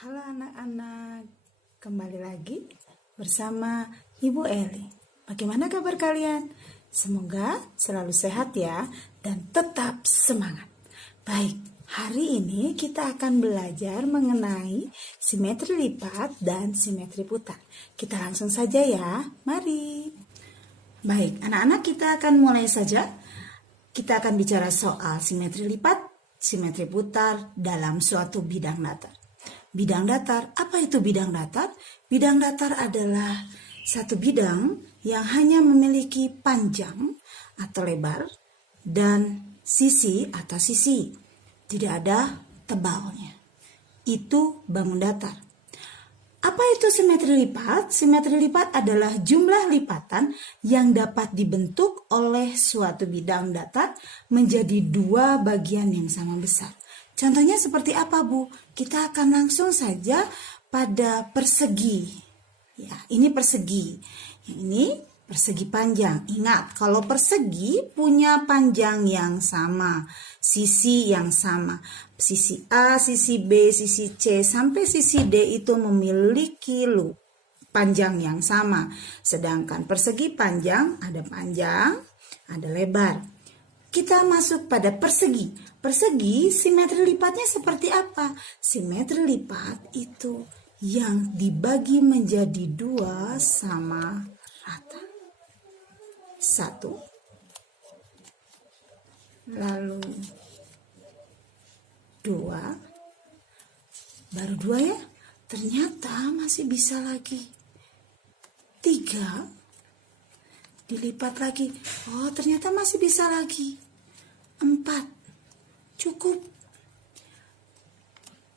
Halo anak-anak, kembali lagi bersama Ibu Eli. Bagaimana kabar kalian? Semoga selalu sehat ya dan tetap semangat. Baik, hari ini kita akan belajar mengenai simetri lipat dan simetri putar. Kita langsung saja ya, mari. Baik, anak-anak kita akan mulai saja. Kita akan bicara soal simetri lipat, simetri putar dalam suatu bidang datar. Bidang datar, apa itu bidang datar? Bidang datar adalah satu bidang yang hanya memiliki panjang atau lebar dan sisi atau sisi. Tidak ada tebalnya. Itu bangun datar. Apa itu simetri lipat? Simetri lipat adalah jumlah lipatan yang dapat dibentuk oleh suatu bidang datar menjadi dua bagian yang sama besar. Contohnya seperti apa, Bu? Kita akan langsung saja pada persegi. Ya, ini persegi. Yang ini persegi panjang. Ingat, kalau persegi punya panjang yang sama, sisi yang sama. Sisi A, sisi B, sisi C, sampai sisi D itu memiliki panjang yang sama. Sedangkan persegi panjang, ada lebar. Kita masuk pada persegi. Persegi, simetri lipatnya seperti apa? Simetri lipat itu yang dibagi menjadi dua sama rata. Satu. Lalu dua. Baru dua ya? Ternyata masih bisa lagi. Tiga. Dilipat lagi. Oh, ternyata masih bisa lagi. 4. Cukup.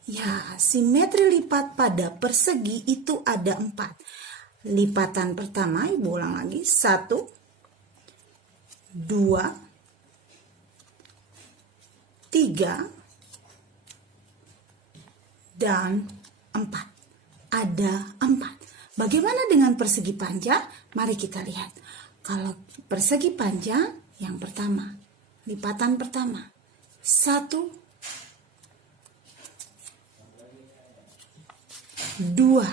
Ya, simetri lipat pada persegi itu ada 4. Lipatan pertama, Ibu ulang lagi. 1, 2, 3, dan 4. Ada 4. Bagaimana dengan persegi panjang? Mari kita lihat. Kalau persegi panjang, yang pertama, lipatan pertama, 1, 2.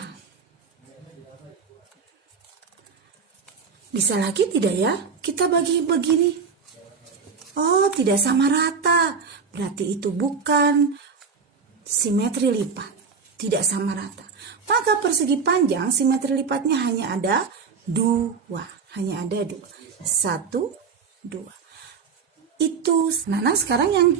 Bisa lagi tidak ya? Kita bagi begini. Oh, tidak sama rata. Berarti itu bukan simetri lipat. Tidak sama rata. Maka persegi panjang simetri lipatnya hanya ada 2. Hanya ada 2. 1, 2. Itu. Nah, sekarang yang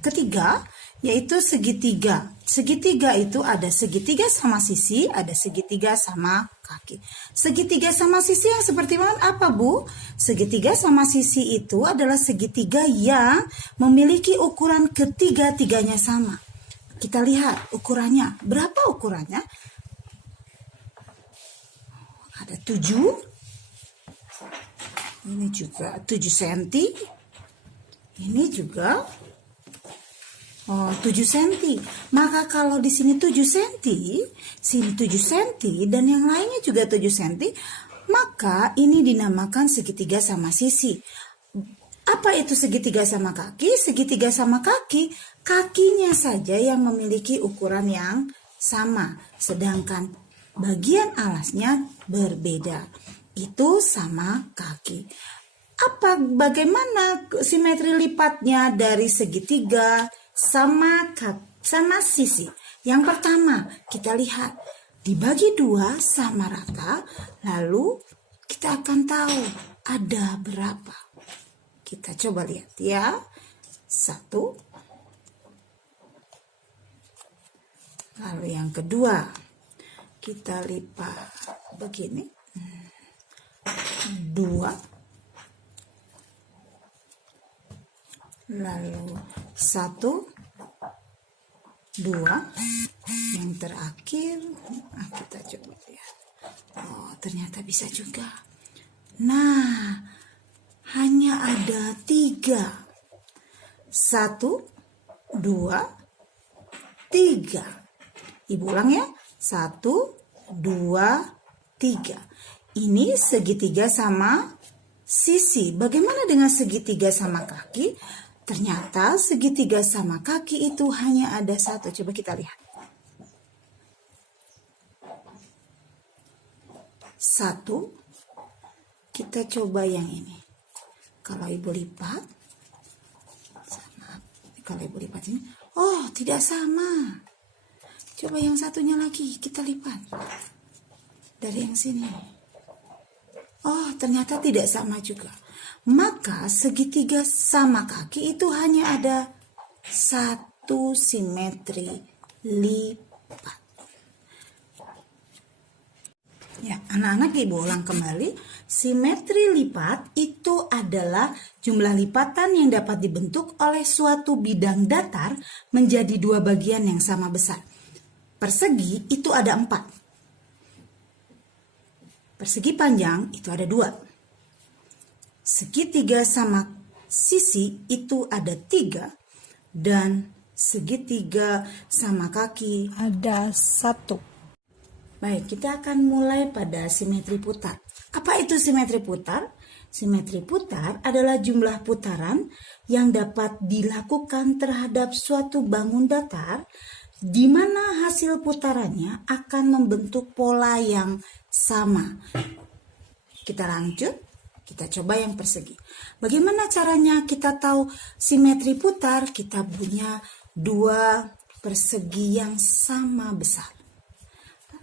ketiga yaitu segitiga. Segitiga itu ada segitiga sama sisi, ada segitiga sama kaki. Segitiga sama sisi yang seperti apa, Bu? Segitiga sama sisi itu adalah segitiga yang memiliki ukuran ketiga-tiganya sama. Kita lihat ukurannya. Berapa ukurannya? Ada 7. Ini juga 7 cm. Ini juga 7 cm. Maka kalau di sini 7 cm, sini 7 cm, dan yang lainnya juga 7 cm, maka ini dinamakan segitiga sama sisi. Apa itu segitiga sama kaki? Segitiga sama kaki, kakinya saja yang memiliki ukuran yang sama, sedangkan bagian alasnya berbeda. Itu sama kaki. Bagaimana simetri lipatnya dari segitiga sama sisi? Yang pertama, kita lihat dibagi 2 sama rata, lalu kita akan tahu ada berapa. Kita coba lihat ya. 1. Lalu yang kedua, kita lipat begini. 2. Lalu 1, 2. Yang terakhir, kita coba lihat. Oh, ternyata bisa juga. Nah, hanya ada 3. 1, 2, 3. Ibu ulang ya. 1, 2, 3. Ini segitiga sama sisi. Bagaimana dengan segitiga sama kaki? Ternyata segitiga sama kaki itu hanya ada 1. Coba kita lihat. 1. Kita coba yang ini. Kalau ibu lipat, sama. Kalau ibu lipat ini, oh tidak sama. Coba yang satunya lagi kita lipat dari yang sini. Oh ternyata tidak sama juga. Maka segitiga sama kaki itu hanya ada 1 simetri lipat. Ya, anak-anak ibu ulang kembali. Simetri lipat itu adalah jumlah lipatan yang dapat dibentuk oleh suatu bidang datar menjadi 2 bagian yang sama besar. Persegi itu ada 4. Persegi panjang itu ada 2. Segitiga sama sisi itu ada 3. Dan segitiga sama kaki ada 1. Baik, kita akan mulai pada simetri putar. Apa itu simetri putar? Simetri putar adalah jumlah putaran yang dapat dilakukan terhadap suatu bangun datar di mana hasil putarannya akan membentuk pola yang sama. Kita lanjut, kita coba yang persegi. Bagaimana caranya kita tahu simetri putar? Kita punya 2 persegi yang sama besar.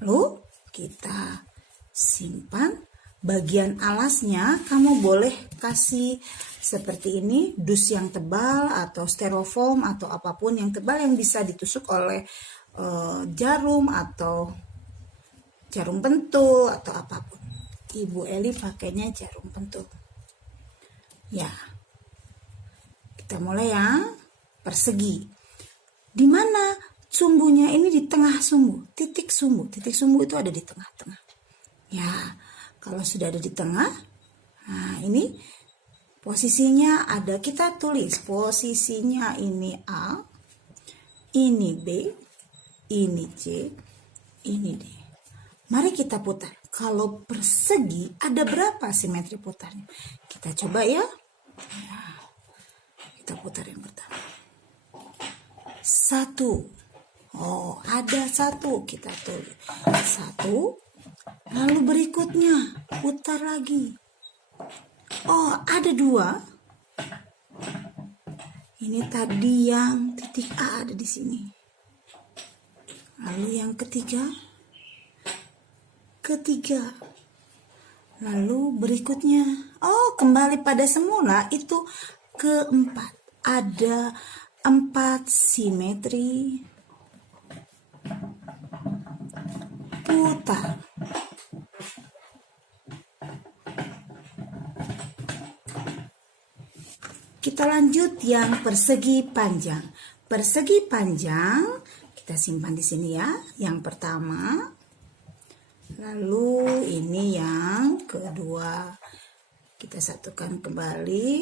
Lalu kita simpan bagian alasnya. Kamu boleh kasih seperti ini, dus yang tebal atau styrofoam atau apapun yang tebal yang bisa ditusuk oleh jarum atau jarum pentul atau apapun. Ibu Eli pakainya jarum pentul. Ya, kita mulai ya. Persegi. Di mana sumbunya ini? Di tengah sumbu, titik sumbu. Titik sumbu itu ada di tengah-tengah. Ya, kalau sudah ada di tengah, nah ini posisinya ada, kita tulis posisinya ini A, ini B, ini C, ini D. Mari kita putar. Kalau persegi ada berapa simetri putarnya? Kita coba ya. Kita putar yang pertama. 1. Oh, ada 1, kita tulis 1. Lalu berikutnya putar lagi. Oh, ada 2. Ini tadi yang titik A ada di sini. Lalu yang ketiga. Lalu berikutnya. Oh, kembali pada semula itu keempat. Ada 4 simetri putar. Kita lanjut yang persegi panjang. Persegi panjang kita simpan di sini ya. Yang pertama. Lalu ini yang kedua. Kita satukan kembali.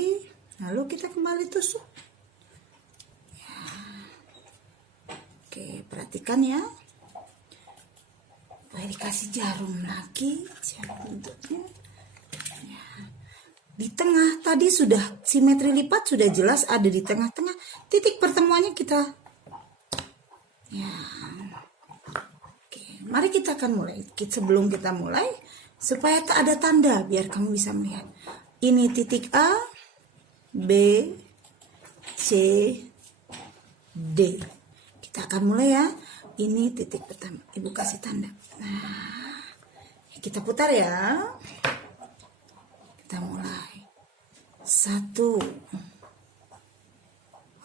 Lalu kita kembali tusuk. Ya. Oke, perhatikan ya. Boleh dikasih jarum lagi, jarum bentuknya. Ya. Di tengah tadi sudah simetri lipat sudah jelas ada di tengah-tengah. Titik pertemuannya kita. Ya. Oke, mari kita akan mulai. Sebelum kita mulai, supaya tak ada tanda biar kamu bisa melihat. Ini titik A, B, C, D. Kita akan mulai ya. Ini titik pertama. Ibu kasih tanda. Nah, kita putar ya. Kita mulai. 1.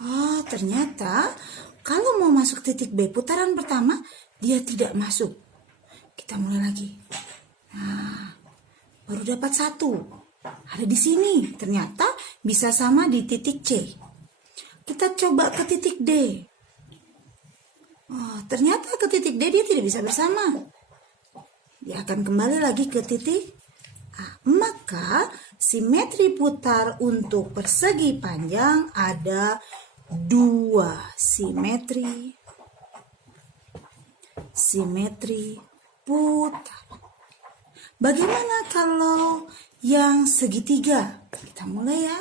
Oh, ternyata kalau mau masuk titik B, putaran pertama, dia tidak masuk. Kita mulai lagi. Nah, baru dapat 1. Ada di sini. Ternyata bisa sama di titik C. Kita coba ke titik D. Oh, ternyata ke titik D dia tidak bisa bersama. Dia akan kembali lagi ke titik A. Maka simetri putar untuk persegi panjang ada 2 simetri putar. Bagaimana kalau yang segitiga? Kita mulai ya.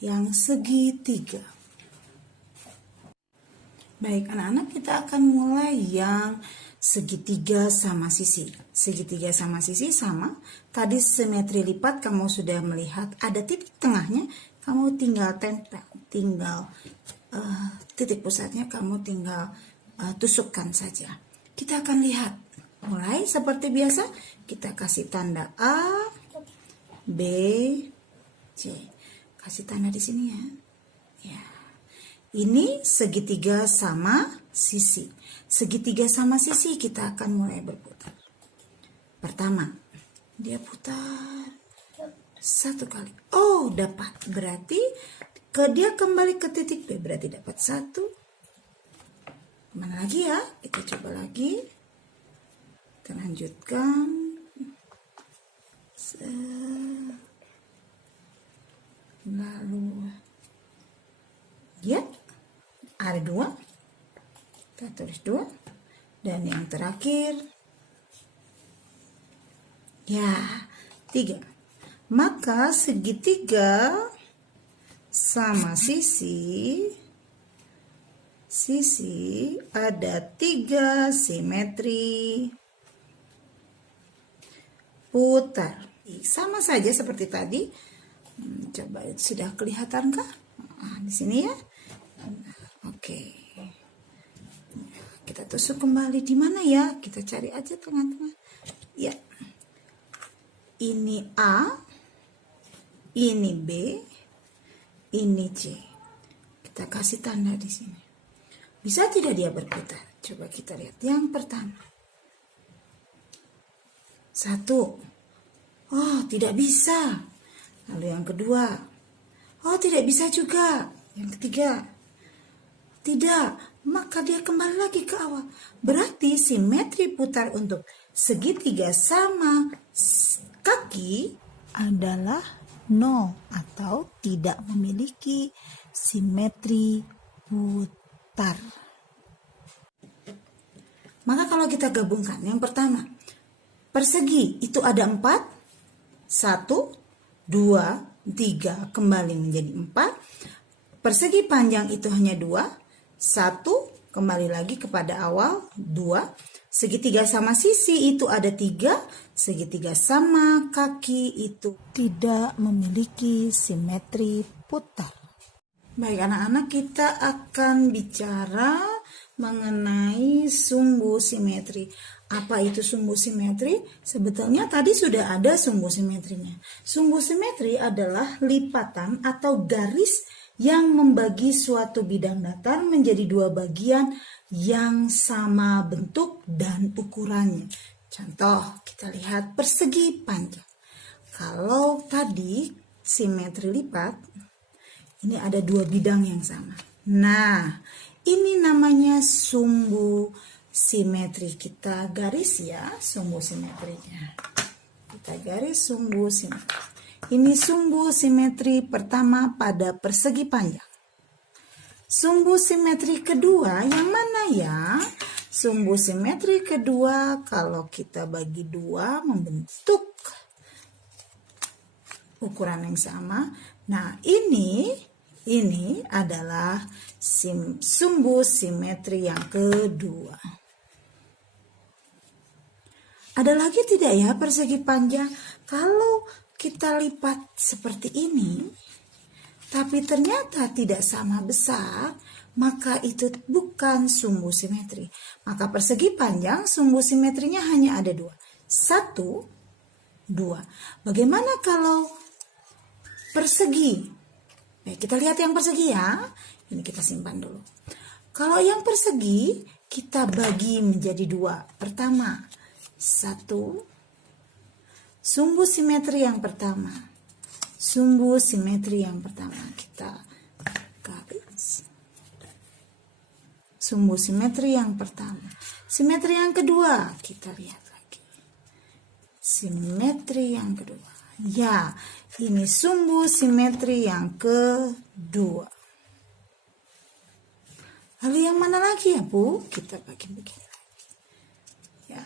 Yang segitiga. Baik anak-anak, kita akan mulai yang segitiga sama sisi. Segitiga sama sisi sama. Tadi simetri lipat kamu sudah melihat ada titik tengahnya, kamu tinggal tempel, tinggal titik pusatnya kamu tinggal tusukkan saja. Kita akan lihat. Mulai seperti biasa, kita kasih tanda A, B, C. Kasih tanda di sini ya. Ya. Ini segitiga sama sisi. Segitiga sama sisi kita akan mulai berputar. Pertama, dia putar 1 kali. Oh, dapat. Berarti dia kembali ke titik B. Berarti dapat 1. Mana lagi ya? Kita coba lagi. Kita lanjutkan. Lalu ya, ada 2. Kita tulis 2. Dan yang terakhir ya, 3. Maka segitiga sama sisi ada 3 simetri putar. Sama saja seperti tadi. Coba sudah kelihatankah? Di sini ya. Oke. Kita tusuk kembali di mana ya? Kita cari aja tengah-tengah. Ya. Ini A, ini B, ini C. Kita kasih tanda di sini. Bisa tidak dia berputar? Coba kita lihat. Yang pertama. 1. Oh, tidak bisa. Lalu yang kedua. Oh, tidak bisa juga. Yang ketiga. Tidak. Maka dia kembali lagi ke awal. Berarti simetri putar untuk segitiga sama kaki adalah 0 atau tidak memiliki simetri putar. Maka kalau kita gabungkan, yang pertama, persegi itu ada 4, 1, 2, 3, kembali menjadi 4. Persegi panjang itu hanya 2, 1, kembali lagi kepada awal, 2. Segitiga sama sisi itu ada 3, segitiga sama kaki itu tidak memiliki simetri putar. Baik anak-anak, kita akan bicara mengenai sumbu simetri. Apa itu sumbu simetri? Sebetulnya tadi sudah ada sumbu simetrinya. Sumbu simetri adalah lipatan atau garis yang membagi suatu bidang datar menjadi 2 bagian yang sama bentuk dan ukurannya. Contoh, kita lihat persegi panjang. Kalau tadi simetri lipat, ini ada 2 bidang yang sama. Nah, ini namanya sumbu simetri. Kita garis ya sumbu simetrinya. Kita garis sumbu simetri. Ini sumbu simetri pertama pada persegi panjang. Sumbu simetri kedua yang mana ya? Sumbu simetri kedua kalau kita bagi 2 membentuk ukuran yang sama. Nah, ini adalah sumbu simetri yang kedua. Ada lagi tidak ya persegi panjang? Kalau kita lipat seperti ini, tapi ternyata tidak sama besar, maka itu bukan sumbu simetri. Maka persegi panjang sumbu simetrinya hanya ada 2. 1, 2. Bagaimana kalau persegi? Baik, kita lihat yang persegi ya. Ini kita simpan dulu. Kalau yang persegi, kita bagi menjadi 2. Pertama, 1. Sumbu simetri yang pertama. Sumbu simetri yang pertama. Kita garis. Sumbu simetri yang pertama. Simetri yang kedua. Kita lihat lagi. Simetri yang kedua. Ya, ini sumbu simetri yang kedua. Lalu yang mana lagi ya Bu? Kita bagi begini. Ya.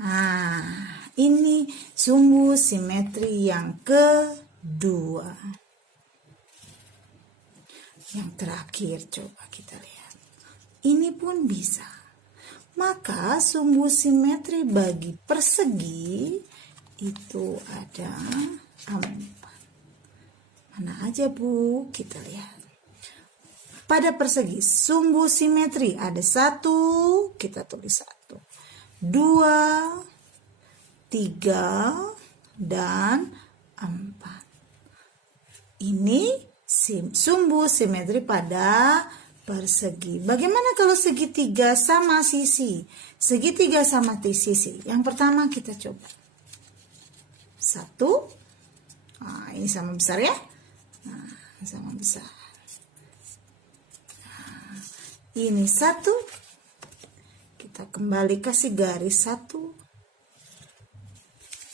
Nah, ini sumbu simetri yang kedua. Yang terakhir coba kita lihat. ini pun bisa. Maka sumbu simetri bagi persegi itu ada 4. Mana aja Bu? Kita lihat. Pada persegi sumbu simetri ada 1, kita tulis 1, 2, 3, dan 4. Ini sumbu simetri pada persegi. Bagaimana kalau segitiga sama sisi? Segitiga sama sisi. Yang pertama kita coba. 1. Nah, ini sama besar ya. Nah, sama besar. Nah, ini 1. Kita kembali kasih garis 1.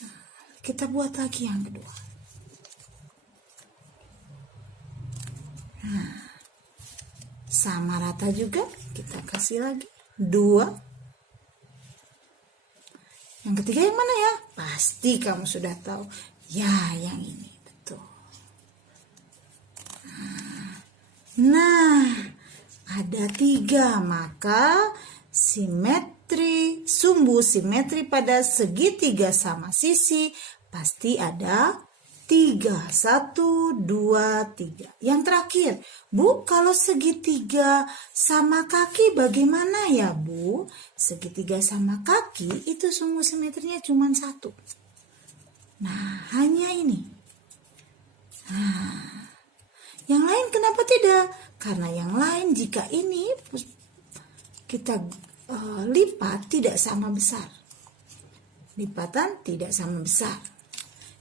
Nah, kita buat lagi yang kedua. Nah, sama rata juga, kita kasih lagi 2. Yang ketiga yang mana ya? Pasti kamu sudah tahu. Ya, yang ini, betul. Nah, ada 3, maka sumbu simetri pada segitiga sama sisi pasti ada 3. 1, 2, 3. Yang terakhir, Bu, kalau segitiga sama kaki bagaimana ya, Bu? Segitiga sama kaki itu sumbu simetrinya cuma 1. Nah, hanya ini. Nah, yang lain kenapa tidak? Karena yang lain jika ini kita lipat tidak sama besar. Lipatan tidak sama besar.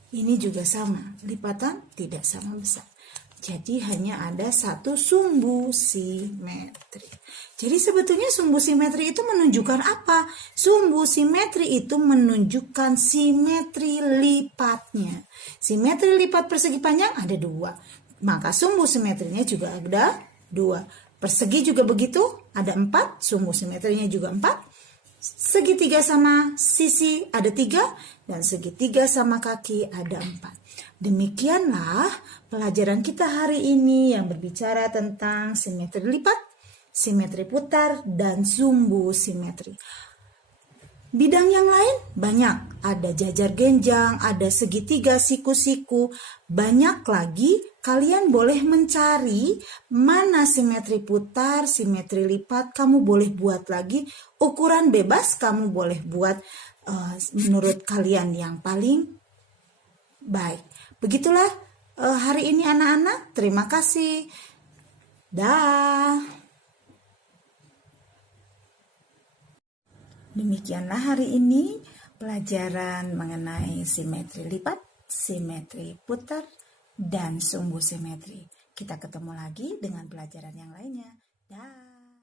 Ini juga sama, lipatan tidak sama besar. Jadi hanya ada 1 sumbu simetri. Jadi sebetulnya sumbu simetri itu menunjukkan apa? Sumbu simetri itu menunjukkan simetri lipatnya. Simetri lipat persegi panjang ada 2. Maka sumbu simetrinya juga ada 2. Persegi juga begitu, ada 4. Sumbu simetrinya juga 4. Segitiga sama sisi ada 3 dan segitiga sama kaki ada 4. Demikianlah pelajaran kita hari ini yang berbicara tentang simetri lipat, simetri putar, dan sumbu simetri. Bidang yang lain banyak, ada jajar genjang, ada segitiga siku-siku, banyak lagi. Kalian boleh mencari mana simetri putar, simetri lipat, kamu boleh buat lagi. Ukuran bebas kamu boleh buat menurut kalian yang paling baik. Begitulah hari ini anak-anak, terima kasih. Dah. Demikianlah hari ini pelajaran mengenai simetri lipat, simetri putar, dan sumbu simetri. Kita ketemu lagi dengan pelajaran yang lainnya. Dah.